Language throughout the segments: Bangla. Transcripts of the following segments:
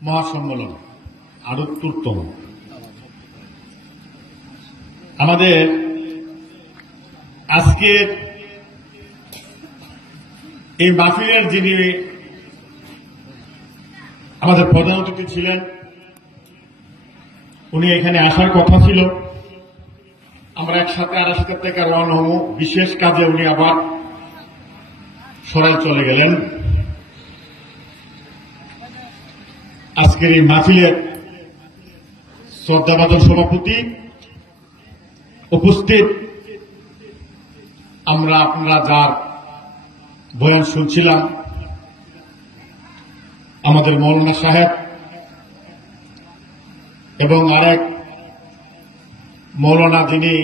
মহাসম্মেলন ৭৮তম আমাদের আজকের এই মাহফিলের যিনি আমাদের প্রধান অতিথি ছিলেন, উনি এখানে আসার কথা ছিল। আমরা একসাথে আরাস্তা থেকে রওনা হব, বিশেষ কাজে উনি আবার সরাই চলে গেলেন। আজকের এই মাহফিলের শ্রদ্ধাভাজন সভাপতি উপস্থিত, আমরা আপনারা যার বয়ান শুনছিলাম, আমাদের মৌলানা সাহেব এবং আরেক মৌলানা যিনি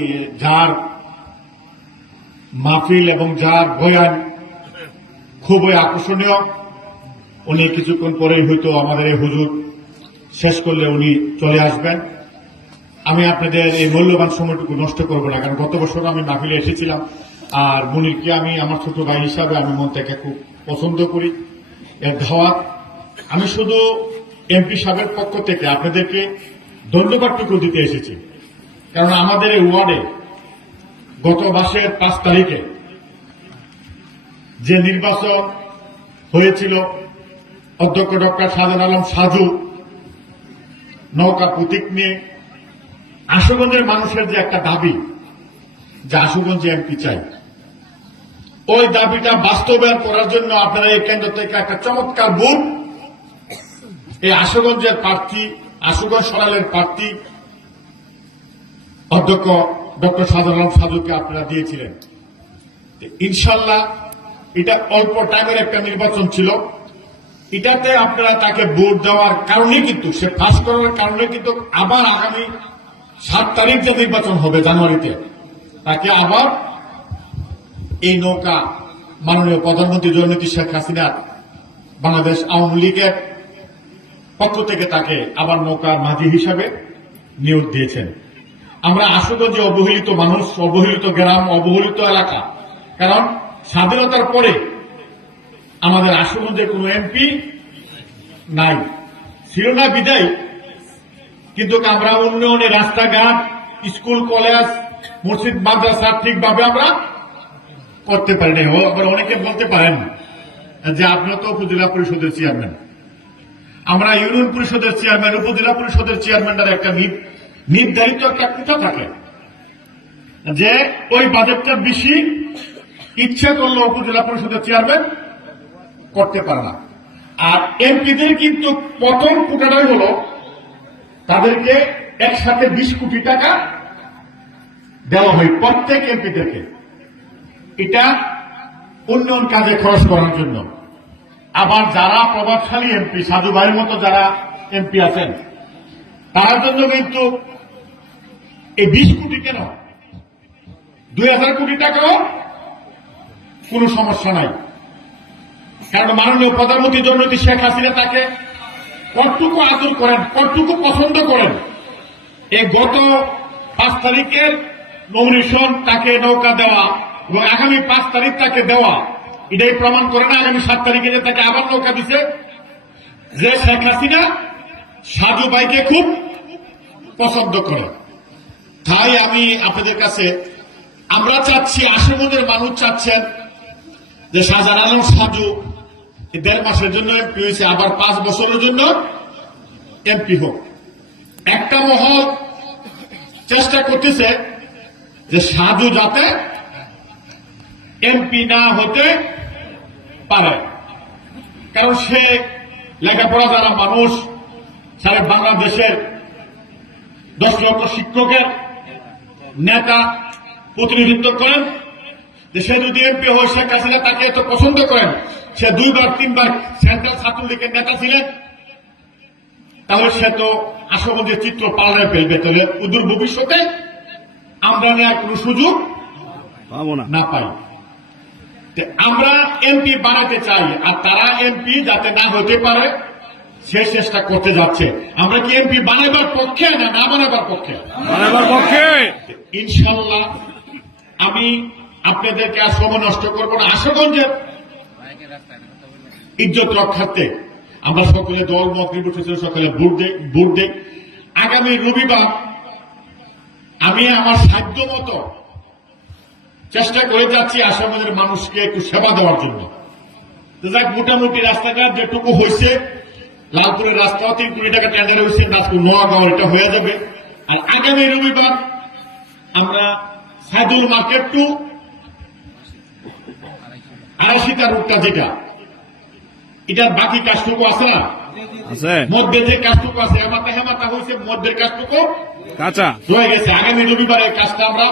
যার মাহফিল এবং যার বয়ান খুবই আকর্ষণীয়, উনি কিছুক্ষণ পরেই হয়তো আমাদের এই হুজুর শেষ করলে উনি চলে আসবেন। আমি আপনাদের এই মূল্যবান সময়টুকু নষ্ট করবো না, কারণ গত বছর আমি মাহফিলে এসেছিলাম। আর মুনিরকে আমি আমার ছোট ভাই হিসাবে আমি মন থেকে খুব পছন্দ করি। এর ধাওয়াত আমি শুধু এমপি সাহেবের পক্ষ থেকে আপনাদেরকে ধন্যবাদটুকু দিতে এসেছি, কারণ আমাদের এই ওয়ার্ডে গত মাসের ৫ তারিখে যে নির্বাচন হয়েছিল, অধ্যক্ষ ডক্টর শাহজাহান আলম সাজু নৌকা প্রতীক নিয়ে আশুগঞ্জের মানুষের যে একটা দাবি, যে আশুগঞ্জে এমপি চাই, ওই দাবিটা বাস্তবায়ন করার জন্য আপনারা এই কেন্দ্র থেকে একটা চমৎকার বুথ এই আশুগঞ্জের প্রার্থী, আশুগঞ্জ সরাইলের প্রার্থী অধ্যক্ষ ডক্টর শাহজাহান আলম সাজুকে আপনারা দিয়েছিলেন। ইনশাল্লাহ এটা অল্প টাইমের একটা নির্বাচন ছিল, এটাতে আপনারা তাকে ভোট দেওয়ার কারণে কিন্তু সে পাস করার কারণে কিন্তু আবার আগামী ৭ তারিখ যে নির্বাচন হবে জানুয়ারিতে, তাকে আবার এই নৌকা মাননীয় প্রধানমন্ত্রী জননেত্রী শেখ হাসিনা বাংলাদেশ আওয়ামী লীগের পক্ষ থেকে তাকে আবার নৌকার মাঝি হিসাবে নিয়োগ দিয়েছেন। আমরা আশুগঞ্জে অবহেলিত মানুষ, অবহেলিত গ্রাম, অবহেলিত এলাকা, কারণ স্বাধীনতার পরে আমাদের আশুগঞ্জে কোনো এমপি নাই, ছিল না বিদায়, কিন্তু আমরা উন্নয়নে রাস্তাঘাট, স্কুল, কলেজ, মসজিদ, মাদ্রাসা ঠিকভাবে আমরা করতে পারি না। আবার অনেকে বলতে পারেন যে আপনারা তো উপজেলা পরিষদের চেয়ারম্যান, আমরা ইউনিয়ন পরিষদের চেয়ারম্যান, উপজেলা পরিষদের চেয়ারম্যানদের একটা নির্ধারিত একটা কোটা থাকে, যে ওই বাজেটটা বেশি ইচ্ছা করলে উপজেলা পরিষদের চেয়ারম্যান করতে পারে না। আর এমপিদের কিন্তু প্রথম কোটাটাই হল তাদেরকে একসাথে ২০ কোটি টাকা দেওয়া হয় প্রত্যেক এমপিদেরকে, এটা উন্নয়ন কাজে খরচ করার জন্য। আবার যারা প্রভাবশালী এমপি, সাধু ভাইয়ের মতো যারা এমপি আছেন, তার জন্য কিন্তু এই ২০ কোটি কেন, ২০০০ কোটি টাকাও কোনো সমস্যা নাই, কারণ মাননীয় প্রধানমন্ত্রী জননেত্রী শেখ হাসিনা তাকে কতটুকু আদর করেন, কতটুকু পছন্দ করেন। এই গত ৫ তারিখের নমিনেশন তাকে নৌকা দেওয়া এবং আগামী ৫ তারিখ তাকে দেওয়া, এটাই প্রমাণ করে না আগামী ৭ তারিখে যে তাকে আবার নৌকা দিছে, যে শেখ হাসিনা সাজু ভাইকে খুব পছন্দ করে। তাই আমি আপনাদের কাছে, আমরা চাচ্ছি, আশুগঞ্জের মানুষ চাচ্ছেন যে শাহজাহান আলম সাজু ১.৫ মাসের জন্য এমপি হয়েছে, আবার ৫ বছরের জন্য এমপি হোক। একটা মহল চেষ্টা করতেছে যে সাজু যাতে এমপি না হতে পারে, কারণ সে লেখাপড়া যারা মানুষ, সারা বাংলাদেশের ১০ লক্ষ শিক্ষকের নেতা প্রতিনিধিত্ব করেন, যে সে যদি এমপি হয়, শেখ হাসিনা তাকে এত পছন্দ করেন, সে ২বার ৩বার সেন্ট্রাল ছাত্রলীগের নেতা ছিলেন, তাহলে সে তো আশুগঞ্জের চিত্র পাল্টায় ফেলবে। তাহলে অদূর ভবিষ্যতে আমরা নেওয়ার কোন সুযোগ না পাই। আমরা এমপি বানাতে চাই, আর তারা এমপি যাতে না হতে পারে সে চেষ্টা করতে যাচ্ছে। আমরা কি এমপি বানাবার পক্ষে না না বানাবার পক্ষে? বানাবার পক্ষে। ইনশাল্লাহ আমি আপনাদেরকে আর সময় নষ্ট করবো না। আশুগঞ্জের ইজ্জত রক্ষার্থে আমরা সকলে দল মত নির্বিশেষে সকলে ভোট দেই। আগামী রবিবার আমি আমার সাধ্য মতো চেষ্টা করে যাচ্ছি আসামের মানুষকে একটু সেবা দেওয়ার জন্য। যাক, মোটামুটি রাস্তাঘাট যেটুকু হয়েছে, লালপুরের রাস্তা 3 কোটি টাকা টেন্ডার হয়েছে, নাজপুর নোয়াগাঁও এটা হয়ে যাবে। আর আগামী রবিবার আমরা সাইদুল মার্কেট টু আড়াইশিতা রুটটা যেটা, এটার বাকি কাজটুকু আছে না, মধ্যে যে কাজটুকু আছে হেমাতা হয়েছে, মধ্যের কাজটুকু কাঁচা হয়ে গেছে। আগামী রবিবারের কাজটা আমরা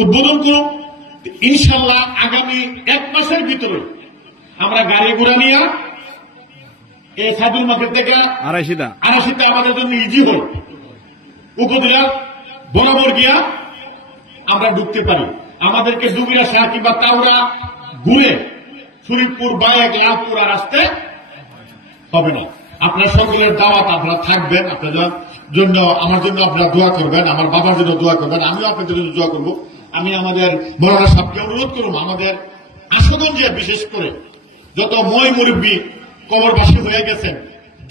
উদ্বোধন করব ইনশাল্লাহ। আগামী 1 মাসের ভিতরে আমরা গাড়ি ঘোড়া নিয়ে এই সাইদুল মার্কেট থেকে আড়াইশিতা আমাদের জন্য ইজি হয়, উপজেলা বরাবর গিয়া আমরা ঢুকতে পারি। আমাদেরকে ডুবিরা শাহ কিংবা তাওরা ঘুরে শরীফপুর বায়েক লালপুর আর আসতে হবে না। আপনার সকলের দাওয়াত, আপনারা থাকবেন, আপনাদের জন্য আমার জন্য আপনারা দোয়া করবেন, আমার বাবার জন্য দোয়া করবেন, আমিও আপনাদের জন্য দোয়া করব। আমি আমাদের মৌলানা সাহেবকে অনুরোধ করব আমাদের আশুগঞ্জে বিশেষ করে যত মই মুরব্বী কবরবাসী হয়ে গেছেন,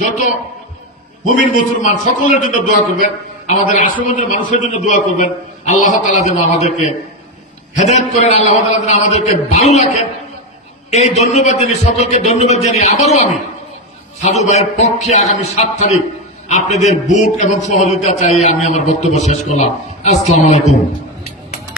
যত মুমিন মুসলমান সকলের জন্য দোয়া করবেন, আমাদের আশুগঞ্জের মানুষের জন্য দোয়া করবেন। আল্লাহ তাআলা যেন আমাদেরকে হেদায়েত করেন, আল্লাহ তাআলা যেন আমাদেরকে ভালো রাখেন। এই ধন্যবাদ জানিয়ে সকলকে ধন্যবাদ জানিয়ে আবারও আমি সাধু ভাইয়ের পক্ষে আগামী 7 তারিখ আপনাদের ভোট এবং সহযোগিতা চাই। আমি আমার বক্তব্য শেষ করলাম। আসসালামু আলাইকুম।